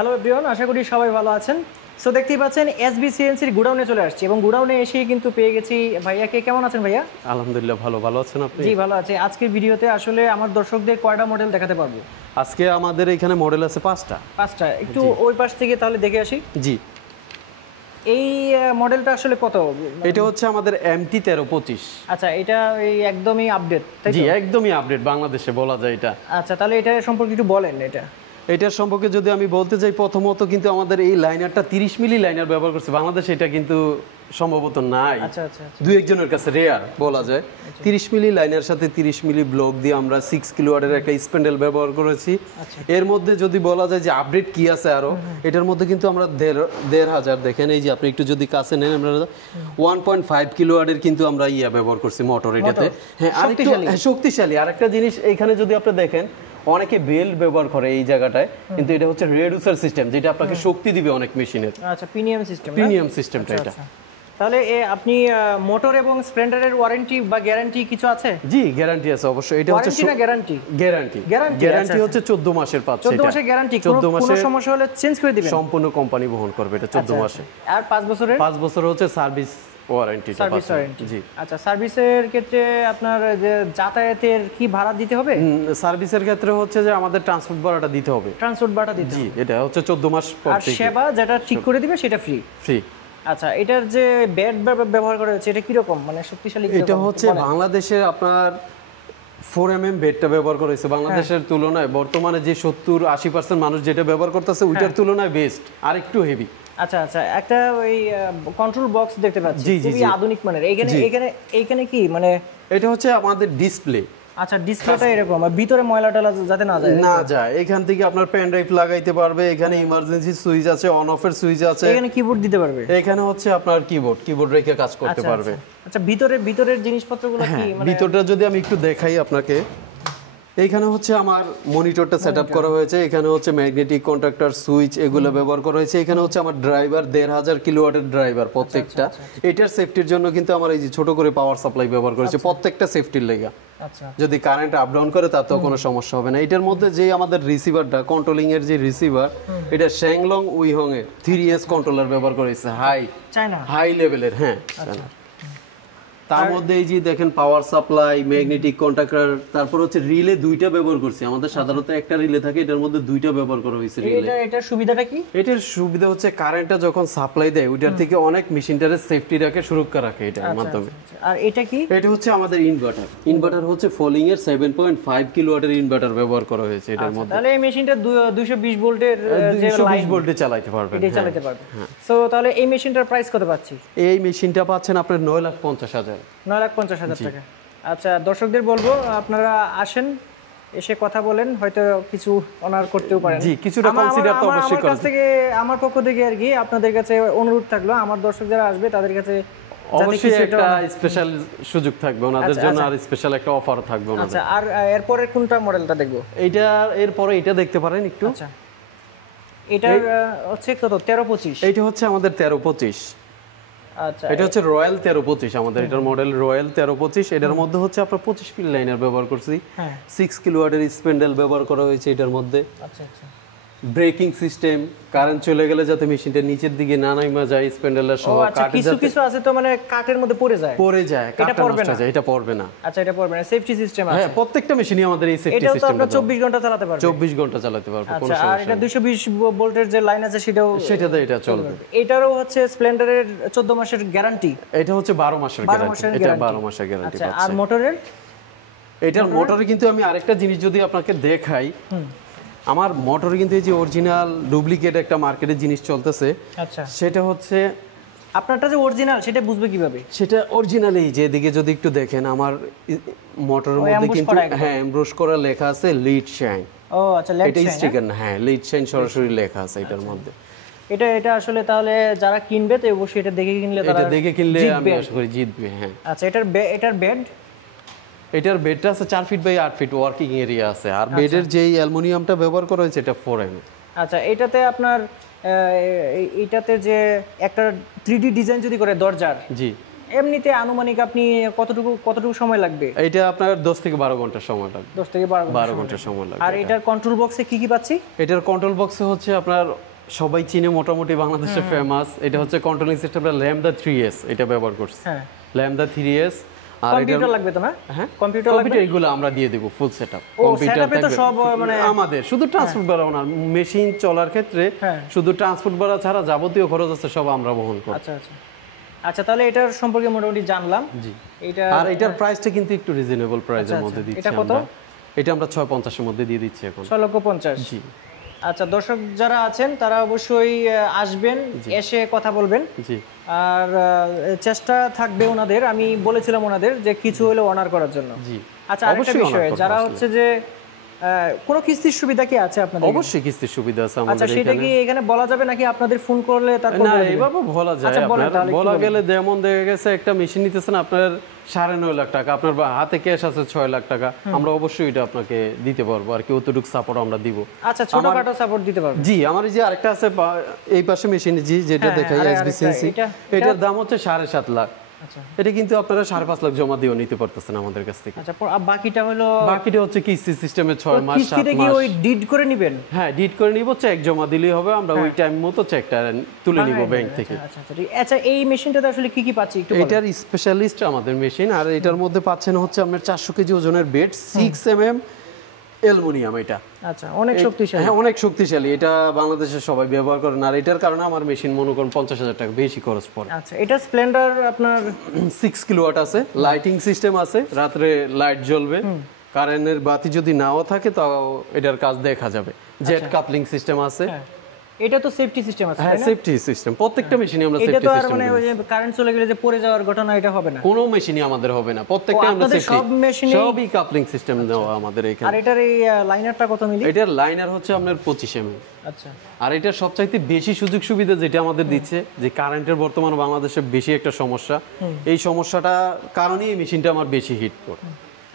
Hello everyone, আশা করি সবাই ভালো আছেন। সো দেখতেই পাচ্ছেন এসবি সিএনসির গুডাউনে চলে আসছি এবং গুডাউনে এসেই কিন্তু পেয়ে গেছি ভাইয়াকে। কেমন আছেন ভাইয়া? আলহামদুলিল্লাহ ভালো আছেন আপনি? জি ভালো আছি। আজকের ভিডিওতে আসলে আমার দর্শকদের কয়টা মডেল দেখাতে পারবো? আজকে আমাদের এখানে মডেল আছে পাঁচটা। একটু ওই পাশ থেকে তাহলে দেখে আসি। জি, এই মডেলটা আসলে কত? এটা হচ্ছে আমাদের MT 1325। আচ্ছা, এটা এই একদমই আপডেট, তাই তো? জি, একদমই আপডেট বাংলাদেশে বলা যায় এটা। আচ্ছা, তাহলে এটা সম্পর্কে একটু বলেন। এটার সম্পর্কে যদি আমি বলতে যাই, প্রথমত কিন্তু আমাদের এই লাইনারটা 30 মিলি লাইনার ব্যবহার করছে বাংলাদেশে, এটা কিন্তু সম্ভবত নাই। আচ্ছা, দুই একজনের কাছে রেয়ার বলা যায়। 30 মিলি লাইনার সাথে 30 মিলি ব্লক দিয়ে আমরা 6 কিলোওয়াটের একটা স্প্যান্ডেল ব্যবহার করেছি। এর মধ্যে যদি বলা যায় যে আপডেট কি আছে আরো, এটার মধ্যে কিন্তু আমরা 1500 দেখেন, এই যে আপনি একটু যদি কাছে নেন, আমরা 1.5 কিলোওয়াটের কিন্তু আমরা ব্যবহার করছি মোটর এটাতে। হ্যাঁ, আরেকটু শক্তিশালী। আরেকটা জিনিস এখানে যদি আপনি দেখেন, অনেকে বেল্ট ব্যবহার করে এই জায়গাটায়, কিন্তু এটা হচ্ছে রেডিউসার সিস্টেম, যেটা আপনাকে শক্তি দিবে অনেক মেশিনের। আচ্ছা, প্রিমিয়াম সিস্টেমটা এটা। তাহলে আপনি মোটর এবং স্প্লেন্ডারের ওয়ারেন্টি বা গ্যারান্টি কিছু আছে? জি, গ্যারান্টি আছে অবশ্যই। এটা হচ্ছে গ্যারান্টি হচ্ছে 14 মাসের পাচ্ছে। 14 মাসের গ্যারান্টি, 14 মাসে কোনো সমস্যা হলে চেঞ্জ করে দিবেন? সম্পূর্ণ কোম্পানি বহন করবে এটা 14 মাসে। আর 5 বছরের? 5 বছর হচ্ছে সার্ভিস ওয়ারেন্টি। জি। আচ্ছা, সার্ভিসের ক্ষেত্রে আপনার যে যাতায়াতের কি ভাড়া দিতে হবে? সার্ভিসের ক্ষেত্রে হচ্ছে যে আমাদের ট্রান্সপোর্ট ভাড়াটা দিতে হবে। জি, এটা হচ্ছে 14 মাস পর থেকে। আর সেবা যেটা ঠিক করে দিবে সেটা ফ্রি। আচ্ছা, এটার যে ব্যাট ব্যবহার করা হচ্ছে এটা কি রকম, মানে শক্তিশালী? এটা হচ্ছে বাংলাদেশে আপনার 4mm বেডটা ব্যবহার করা হয়েছে। বাংলাদেশের তুলনায় বর্তমানে যে 70-80% মানুষ যেটা ব্যবহার করতেছে ওইটার তুলনায় বেস্ট, আর একটু হেভি। আচ্ছা, একটা ওই কন্ট্রোল বক্স দেখতে পাচ্ছি, খুবই আধুনিক মানের। এইখানে কি মানে এটা হচ্ছে আমাদের ডিসপ্লে। আচ্ছা, ডিসপ্লেটা এরকম, আর ভিতরে ময়লাটা যাতে না যায়। এখান থেকে আপনার পেন ড্রাইভ লাগাইতে পারবে। এখানে ইমার্জেন্সি সুইচ আছে, অন অফ এর সুইচ আছে। এখানে কিবোর্ড দিতে পারবে। এখানে হচ্ছে আপনার কিবোর্ড রেখে কাজ করতে পারবে। আচ্ছা, ভিতরের জিনিসপত্রগুলো কি মানে? ভিতরটা যদি আমি একটু দেখাই আপনাকে, এইখানে হচ্ছে আমার মনিটরটা সেটআপ করা হয়েছে। এখানে হচ্ছে ম্যাগনেটিক কন্ট্যাক্টর সুইচ এগুলো ব্যবহার করা হয়েছে। এখানে হচ্ছে আমার ড্রাইভার 1500 কিলোওয়াটের ড্রাইভার প্রত্যেকটা। এটার সেফটির জন্য কিন্তু আমার এই যে ছোট করে পাওয়ার সাপ্লাই ব্যবহার করেছে প্রত্যেকটা সেফটির লাগা। যদি কারেন্ট আপ ডাউন করে তাতেও কোনো সমস্যা হবে না। এটার মধ্যে যে আমাদের রিসিভারটা, কন্ট্রোলিং এর যে রিসিভার, এটা শ্যাংলং উইহং এর 3S কন্ট্রোলার ব্যবহার করেছে, হাই লেভেলের। হ্যাঁ, তার মধ্যে এই যে দেখেন পাওয়ার সাপ্লাই, ম্যাগনেটিক কন্ট্যাক্টর, তারপর হচ্ছে রিলে দুইটা ব্যবহার করছি। আমাদের সাধারণত একটা রিলে থাকে, এটার মধ্যে দুইটা ব্যবহার করা হয়েছে রিলে। এটার সুবিধাটা কি? এটার সুবিধা হচ্ছে কারেন্টটা যখন সাপ্লাই দেয় ওইটার থেকে অনেক মেশিনটারে সেফটি রাখে, সুরক্ষা রাখে এটার মাধ্যমে। আর এটা কি? এটা হচ্ছে আমাদের ইনভার্টার হচ্ছে ফলিং এর 7.5 কিলোওয়াটের ইনভার্টার ব্যবহার করা হয়েছে এটার মধ্যে। তাহলে এই মেশিনটা 220 ভোল্টের যে 220 ভোল্টে চালাতে পারবেন। এটা চালাতে পারবে। সো তাহলে এই মেশিনটার প্রাইস কত পাচ্ছি? এই মেশিনটা পাচ্ছেন আপনার 9,50,000 টাকা। আচ্ছা, দর্শকদের বলবো আপনারা আসেন, এসে কথা বলেন, হয়তো কিছু অনার করতেও পারেন। জি, কিছুটা কনসিডার তো অবশ্যই করবেন। আমার পক্ষ থেকে আর কি আপনাদের কাছে অনুরোধ থাকলো, আমার দর্শক যারা আসবে তাদের কাছে অবশ্যই একটা স্পেশাল সুযোগ থাকবে ওনাদের জন্য, আর স্পেশাল একটা অফার থাকবে ওনাদের। আচ্ছা, আর এরপরে কোনটা মডেলটা দেখব? এরপরে এটা দেখতে পারেন একটু। আচ্ছা, এটার হচ্ছে কত? 1325। এইটা হচ্ছে আমাদের 1325। আচ্ছা, এটা হচ্ছে রয়্যাল 1325 আমাদের। এটার মডেল রয়্যাল 1325। এটার মধ্যে হচ্ছে আমরা 25 মিলি লাইনার ব্যবহার করছি। 6 কিলোওয়াটের স্প্যান্ডেল ব্যবহার করা হয়েছে এটার মধ্যে। আচ্ছা, ব্রেকিং সিস্টেম, কারেন্ট চলে গেলে যাতে মেশিনটা নিচের দিকে না নামা যায়, স্প্যান্ডেলের সহ কিছু আছে তো মানে কাঠের মধ্যে পড়ে যায়, এটা পড়বে না। এটা পড়বে না। আচ্ছা, এটা পড়বে না, সেফটি সিস্টেম আছে। হ্যাঁ, প্রত্যেকটা মেশিনই আমাদের এই সেফটি সিস্টেম। এটা তো আপনারা 24 ঘন্টা চালাতে পারবেন। 24 ঘন্টা চালাতে পারবে, কোনো সমস্যা নেই। আর এটা 220 ভোল্টের যে লাইন আছে সেটাতে এটা চলবে। এটারও হচ্ছে স্প্লেন্ডারের 14 মাসের গ্যারান্টি। এটা হচ্ছে 12 মাসের গ্যারান্টি। এটা 12 মাসের গ্যারান্টি পাচ্ছে। আর মোটরের? এটার মোটরে কিন্তু আমি আরেকটা জিনিস যদি আপনাকে দেখাই, আমার মোটরে কিন্তু এই যে অরিজিনাল ডুপ্লিকেট একটা মার্কেটে জিনিস চলতেছে। আচ্ছা, সেটা হচ্ছে আপনারটা যে অরিজিনাল সেটা বুঝবে কিভাবে? সেটা অরিজিনালি যে দিকে যদি একটু দেখেন, আমার মোটরের মধ্যে কিন্তু এমব্রোস করা লেখা আছে লিড শাইন। ও আচ্ছা, লিড শাইন। এটা স্টিকার না, লিড শাইন সরাসরি লেখা আছে এটার মধ্যে। এটা আসলে তাহলে যারা কিনবে তো অবশ্যই এটা দেখে কিনলে, আমি আশা করি জিতবে। হ্যাঁ। আচ্ছা, এটার বেডটা আছে 4 feet by 8 feet, working area আছে। আর বেডের যেই অ্যালুমিনিয়ামটা ব্যবহার করা হয়েছে এটা 4M। আচ্ছা, এটাতে আপনার এটাতে যে একটা 3D ডিজাইন যদি করে দরজার, জি, এমনিতে আনুমানিক আপনি কতটুকু সময় লাগবে? এটা আপনার 10 থেকে 12 ঘন্টা সময় লাগবে। 10 থেকে 12 ঘন্টা সময় লাগবে। আর এটার কন্ট্রোল বক্সে কি পাচ্ছি? এটার কন্ট্রোল বক্সে হচ্ছে আপনার সবাই চিনে মোটামুটি বাংলাদেশে ফেমাস, এটা হচ্ছে কন্ট্রোলিং সিস্টেমটা ল্যামডা 3S, এটা ব্যবহার করছি। হ্যাঁ, ল্যামডা 3S। আর এটা কম্পিউটার লাগবে তো না? হ্যাঁ, কম্পিউটার লাগবে। কম্পিউটার এগুলো আমরা দিয়ে দেব, ফুল সেটআপ। ও, কম্পিউটার setup এ তো থাকবে সব মানে আমাদের, শুধু ট্রান্সপোর্ট ভাড়া না, মেশিন চলার ক্ষেত্রে হ্যাঁ। শুধু ট্রান্সপোর্ট ভাড়া ছাড়া যাবতীয় খরচ আছে সব আমরা বহন করি। আচ্ছা আচ্ছা আচ্ছা, তাহলে এটার সম্পর্কে মোটামুটি জানলাম। জি। এটা আর এটার প্রাইসটা কিন্তু একটু রিজনেবল প্রাইসের মধ্যে দিচ্ছি এটা কত? আমরা। এটা আমরা 650 এর মধ্যে দিয়ে দিচ্ছি এখন। 6,50,000। জি। আচ্ছা, দর্শক যারা আছেন তারা অবশ্যই আসবেন, এসে কথা বলবেন। জি। আর চেষ্টা থাকবে ওনাদের, আমি বলেছিলাম ওনাদের যে কিছু হলে অনার করার জন্য। জি। আচ্ছা, আরেকটা অবশ্যই বিষয়, honor করবো যারা আসলে। হচ্ছে যে কোনো কিস্তির সুবিধা কি আছে আপনাদের? অবশ্যই কিস্তির সুবিধা আছে আচ্ছা, আমাদের সেটা এখানে। কি এখানে বলা যাবে নাকি আপনাদের ফোন করলে তারপর না, বলে দিবেন? এইভাবে বলা যায়। আচ্ছা, বলেন আপনার তাহলে, বলা গেলে যেমন দেখা গেছে একটা মেশিন নিতেছেন আপনার 9.5 লাখ টাকা, আপনার হাতে ক্যাশ আছে 6 লাখ টাকা, আমরা অবশ্যই এটা আপনাকে দিতে পারবো আর কি, অতটুকু সাপোর্ট আমরা দিব। আচ্ছা, ছোটখাটো সাপোর্ট দিতে পারবেন। জি, আমার এই যে আরেকটা আছে এই পাশে মেশিন, জি, যেটা হ্যাঁ, দেখাই আরে, এসবিসিএনসি, এটার দাম হচ্ছে 7.5 লাখ। আচ্ছা এটা কিন্তু আপনারা 5.5 লাখ জমা দিয়েও নিতে পারতেছেন আমাদের কাছ থেকে। আচ্ছা, আর বাকিটা হলো বাকিটা হচ্ছে কিস্তি সিস্টেমে 6 মাস 7 কিস্তিতে কি মাস। ওই ডিড করে নেবেন? হ্যাঁ, ডিড করে নিব, চেক জমা দিলেই হবে, আমরা ওই টাইম মতো চেকটা তুলে নিব ব্যাংক থেকে। আচ্ছা আচ্ছা ঠিক। আচ্ছা, এই মেশিনটাতে আসলে কি কি পাচ্ছি একটু বলেন। এটার স্পেশালিস্ট আমাদের মেশিন, আর এটার মধ্যে পাচ্ছেন হচ্ছে আপনার 400 কেজি ওজনের বেড, 6 mm অ্যালুমিনিয়াম। এটা আচ্ছা, অনেক শক্তিশালী। হ্যাঁ, অনেক শক্তিশালী। এটা বাংলাদেশের সবাই ব্যবহার করে, আর এটার কারণে আমার মেশিন মনে করেন 50,000 টাকা বেশি খরচ পড়ে। আচ্ছা, এটা স্প্লেন্ডার আপনার 6 কিলোওয়াট আছে, লাইটিং সিস্টেম আছে, রাত্রে লাইট জ্বলবে, কারেন্টের বাতি যদি নাও থাকে তাও এটার কাজ দেখা যাবে। জেট কাপলিং সিস্টেম আছে। হ্যাঁ, এটা তো সেফটি সিস্টেম আছে, হ্যাঁ, তাই না? সেফটি সিস্টেম প্রত্যেকটা মেশিনে আমরা এটা সেফটি তো আর সিস্টেম মানে ওই যে কারেন্ট চলে গেলে যে পড়ে যাওয়ার ঘটনা, এটা হবে না। কোনো মেশিনই আমাদের হবে না, প্রত্যেকটা আমরা আপনাদের সেফটি সব মেশিনেই- সবই কাপলিং সিস্টেম দেওয়া আমাদের আর এখানে। এটার এই লাইনারটা কত মিলি? এটার লাইনার হচ্ছে আপনার 25 mm। আচ্ছা আর এটার সবচাইতে বেশি সুযোগ সুবিধা যেটা আমাদের দিচ্ছে, যে কারেন্টের বর্তমান বাংলাদেশে বেশি একটা সমস্যা, এই সমস্যাটা কারণেই এই মেশিনটা আমার বেশি হিট করে।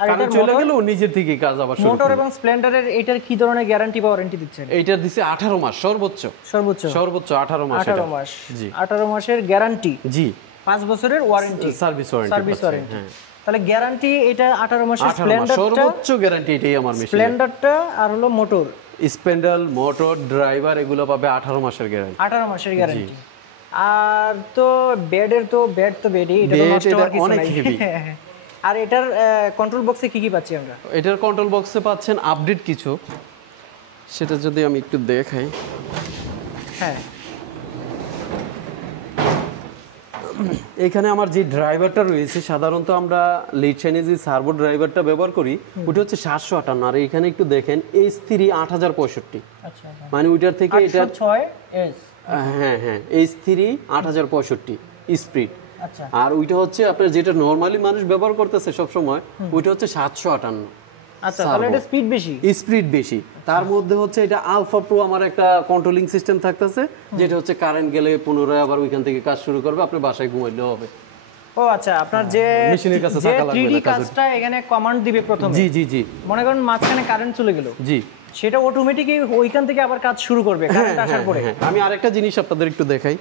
আর কারেন্ট চলে গেল ও নিজের থেকে কাজ আবার শুরু মোটর করে। এবং স্প্লেন্ডারের এটার কি ধরনের গ্যারান্টি বা ওয়ারেন্টি দিচ্ছেন? এইটার দিছে 18 মাস সর্বোচ্চ। সর্বোচ্চ সর্বোচ্চ 18 মাস। 18 এটা মাস। জি 18 মাসের গ্যারান্টি, জি 5 বছরের warranty, service warranty. Service warranty. হ্যাঁ, তাহলে গ্যারান্টি এটা 18 মাসের 18 মাস স্প্লেন্ডারটা, সর্বোচ্চ গ্যারান্টি এটাই আমার মেশিন। স্প্লেন্ডারটা আর হলো মোটর, স্পেন্ডাল, মোটর, ড্রাইভার এগুলো পাবে 18 মাসের গ্যারান্টি। 18 মাসের গ্যারান্টি। আর তো বেডের তো বেড তো বেডই, এটা তো Bed নষ্ট হওয়ার এটা কিছু অনেক নাই। heavy। আর এটার কন্ট্রোল বক্সে কি কি পাচ্ছি আমরা? এটার কন্ট্রোল বক্সে পাচ্ছেন আপডেট কিছু, সেটা যদি আমি একটু দেখাই। হ্যাঁ, এখানে আমার যে ড্রাইভারটা রয়েছে, সাধারণত আমরা লিড চাইনে যে সার্ভো ড্রাইভারটা ব্যবহার করি, ওটা হচ্ছে 758, আর এখানে একটু দেখেন H3 8065, আচ্ছা মানে ওইটার থেকে এটা 806 এস। হ্যাঁ হ্যাঁ H3 8065 স্পিড। আচ্ছা আর ওইটা হচ্ছে আপনার যেটা নরমালি মানুষ ব্যবহার করতেছে সব সময়, ওইটা হচ্ছে 758। আচ্ছা, তাহলে এটা স্পিড বেশি। স্পিড বেশি। তার মধ্যে হচ্ছে এটা আলফা প্রো আমার একটা কন্ট্রোলিং সিস্টেম থাকতেছে, যেটা হচ্ছে কারেন্ট গেলে পুনরায় আবার ওইখান থেকে কাজ শুরু করবে, আপনি বাসায় ঘুমাইলেও হবে। ও আচ্ছা, আপনার যে মেশিনের কাছে যে থাকা লাগবে 3D না কাজের। কাজটা এখানে কমান্ড দিবে প্রথমে, জি জি জি মনে করেন মাঝখানে কারেন্ট চলে গেল, জি। সেটা অটোমেটিকই ওইখান থেকে আবার কাজ শুরু করবে কারেন্ট আসার পরে। হ্যাঁ, আমি আরেকটা জিনিস আপনাদের একটু দেখাই,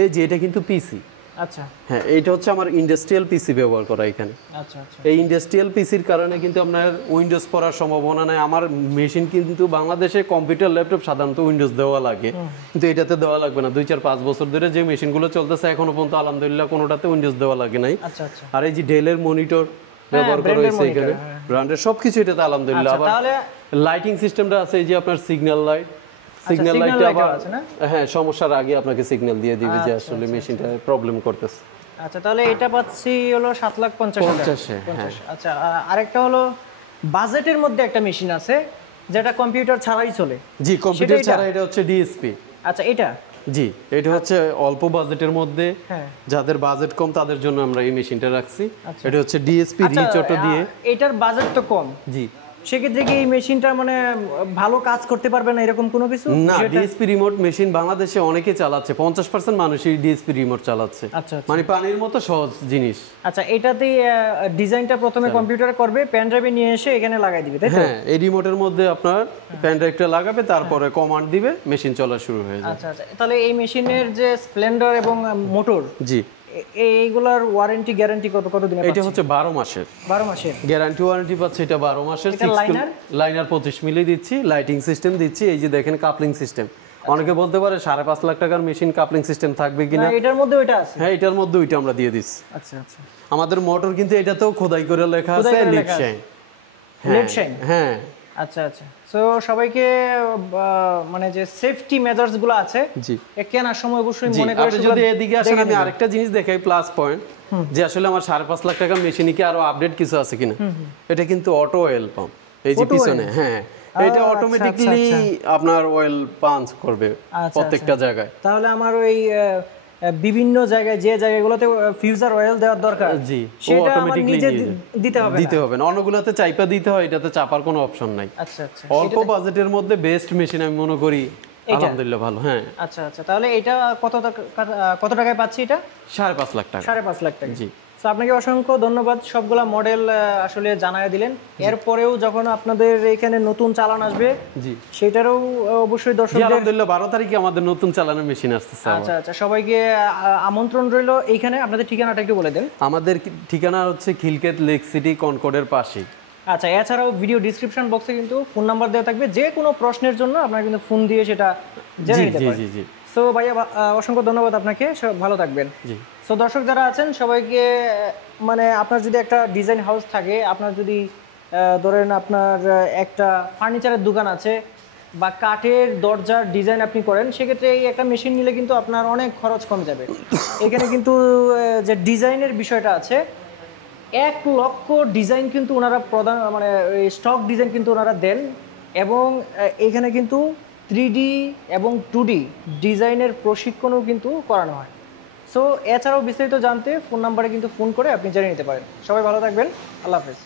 এই যে এটা কিন্তু পিসি। আচ্ছা হ্যাঁ, এইটা হচ্ছে আমার ইন্ডাস্ট্রিয়াল পিসি ব্যবহার করা এখানে। আচ্ছা আচ্ছা এই ইন্ডাস্ট্রিয়াল পিসির কারণে কিন্তু আপনার উইন্ডোজ পড়ার সম্ভাবনা নাই। আমার মেশিন কিন্তু বাংলাদেশে কম্পিউটার, ল্যাপটপ সাধারণত উইন্ডোজ দেওয়া লাগে, কিন্তু এটাতে দেওয়া লাগবে না। 2-4-5 বছর ধরে যে মেশিনগুলো চলতেছে এখনো পর্যন্ত আলহামদুলিল্লাহ কোনোটাতে উইন্ডোজ দেওয়া লাগে নাই। আচ্ছা আচ্ছা। আর এই যে ডেলের মনিটর ব্যবহার করা brand-এর হয়েছে monitor, এখানে, ব্র্যান্ডের সবকিছু এটাতে আলহামদুলিল্লাহ। আচ্ছা, আবার তাহলে লাইটিং সিস্টেমটা আছে, এই যে আপনার সিগন্যাল লাইট, সিগন্যাল signal লাইটটা light ও আবার আছে না? হ্যাঁ, সমস্যার আগে আপনাকে সিগন্যাল দিয়ে দিবে যে আসলে মেশিনটা প্রবলেম করতেছে। আচ্ছা, তাহলে এটা পাচ্ছি হলো 7,50,000। 50,000, হ্যাঁ। আচ্ছা, আরেকটা হলো বাজেটের মধ্যে একটা মেশিন আছে যেটা কম্পিউটার ছাড়াই চলে। জি, কম্পিউটার সেটা ছাড়া এটা হচ্ছে ডিএসপি। আচ্ছা, এটা জি, এটা হচ্ছে অল্প বাজেটের মধ্যে, হ্যাঁ। যাদের বাজেট কম তাদের জন্য আমরা এই মেশিনটা রাখছি। আচ্ছা। এটা হচ্ছে ডিএসপি আচ্ছা, রিচ অটো দিয়ে। এটার বাজেট তো কম, জি সেক্ষেত্রে কি এই মেশিনটা মানে ভালো কাজ করতে পারবে না এরকম কোনো কিছু? না, ডিএসপি রিমোট মেশিন বাংলাদেশে অনেকে চালাচ্ছে, 50% মানুষই ডিএসপি রিমোট চালাচ্ছে। আচ্ছা আচ্ছা। মানে পানির মতো সহজ জিনিস। আচ্ছা, এটাতে ডিজাইনটা প্রথমে কম্পিউটারে করবে, পেন ড্রাইভে নিয়ে এসে এখানে লাগাই দিবে, তাই তো? হ্যাঁ, এই রিমোটের মধ্যে আপনার পেন ড্রাইভটা লাগাবে, তারপরে কমান্ড দিবে, মেশিন চলা শুরু হয়ে যায়। আচ্ছা আচ্ছা, তাহলে এই মেশিনের যে স্প্লেন্ডার এবং মোটর, জি, এইগুলার ওয়ারেন্টি গ্যারান্টি কত কত দিনের? এটা হচ্ছে 12 মাসের 12 মাসের গ্যারান্টি ওয়ারেন্টি পাচ্ছে, এটা 12 মাসের। এটা লাইনার? লাইনার 25 মিলি দিচ্ছি, লাইটিং সিস্টেম দিচ্ছি, এই যে দেখেন কাপলিং সিস্টেম, অনেকে বলতে পারে 5.5 লাখ টাকার মেশিন কাপলিং সিস্টেম থাকবে কিনা, না এটার মধ্যে ওইটা আছে। হ্যাঁ এটার মধ্যে ওইটা আমরা দিয়ে দিচ্ছি। আচ্ছা আচ্ছা, আমাদের মোটর কিন্তু এটাতেও খোদাই করে লেখা আছে খোদাই করে লিড লেখা আছে। শাইন। লিড শাইন, হ্যাঁ আচ্ছা আচ্ছা। সো সবাইকে মানে যে সেফটি মেজার্স গুলো আছে জি এ কেনার সময় অবশ্যই জি, মনে করে আপনি সেগুলো যদি এদিকে আসেন দেখে আমি নেবেন। আরেকটা জিনিস দেখাই প্লাস পয়েন্ট, যে আসলে আমার 5.5 লাখ টাকার মেশিনে কি আরো আপডেট কিছু আছে কিনা। এটা কিন্তু অটো অয়েল পাম্প, এই যে Auto পিছনে, oil? হ্যাঁ এটা আচ্ছা, অটোমেটিক্যালি আচ্ছা, আপনার অয়েল পাঞ্চ করবে আচ্ছা, প্রত্যেকটা জায়গায়। তাহলে আমার ওই বিভিন্ন জায়গায় যে জায়গাগুলোতে ফিউজার অয়েল দেওয়ার দরকার জি, ও সেটা আমার অটোমেটিক্যালি নিজে দিতে হবে দিতে হবে না, অন্যগুলোতে চাইপা দিতে হয়, এটাতে চাপার কোনো অপশন নাই। আচ্ছা আচ্ছা, অল্প বাজেটের মধ্যে বেস্ট মেশিন আমি মনে করি, আলহামদুলিল্লাহ ভালো। হ্যাঁ আচ্ছা আচ্ছা, তাহলে এটা কত টাকায় পাচ্ছি এটা? 5.5 লাখ টাকা। 5.5 লাখ টাকা। জি তো আপনাকে অসংখ্য ধন্যবাদ, সবগুলা মডেল আসলে জানায় দিলেন। এরপরেও যখন আপনাদের এখানে নতুন চালান আসবে জি সেটারও অবশ্যই জি, দর্শকদের, আলহামদুলিল্লাহ 12 তারিখে আমাদের নতুন চালানোর মেশিন আসতেছে আবার। আচ্ছা আচ্ছা, সবাইকে আমন্ত্রণ রইল এইখানে। আপনাদের ঠিকানাটা একটু বলে দেন। আমাদের ঠিকানা হচ্ছে খিলকেত লেক সিটি কনকর্ডের পাশেই। আচ্ছা, এছাড়াও ভিডিও ডিসক্রিপশন বক্সে কিন্তু ফোন নাম্বার দেওয়া থাকবে, যে কোনো প্রশ্নের জন্য আপনারা কিন্তু ফোন দিয়ে সেটা জেনে জি নিতে জি পারেন। জি জি সো ভাইয়া অসংখ্য ধন্যবাদ আপনাকে, সব ভালো থাকবেন। জি সো দর্শক যারা আছেন সবাইকে মানে আপনার যদি একটা ডিজাইন হাউস থাকে, আপনার যদি ধরেন আপনার একটা ফার্নিচারের দোকান আছে বা কাঠের দরজার ডিজাইন আপনি করেন, সেক্ষেত্রে এই একটা মেশিন নিলে কিন্তু আপনার অনেক খরচ কমে যাবে। এখানে কিন্তু যে ডিজাইনের বিষয়টা আছে, 1 লক্ষ ডিজাইন কিন্তু ওনারা প্রদান মানে স্টক ডিজাইন কিন্তু ওনারা দেন, এবং এখানে কিন্তু 3D এবং 2D ডিজাইনের প্রশিক্ষণও কিন্তু করানো হয়। সো এছাড়াও বিস্তারিত জানতে ফোন নাম্বারে কিন্তু ফোন করে আপনি জেনে নিতে পারেন। সবাই ভালো থাকবেন, আল্লাহ হাফেজ।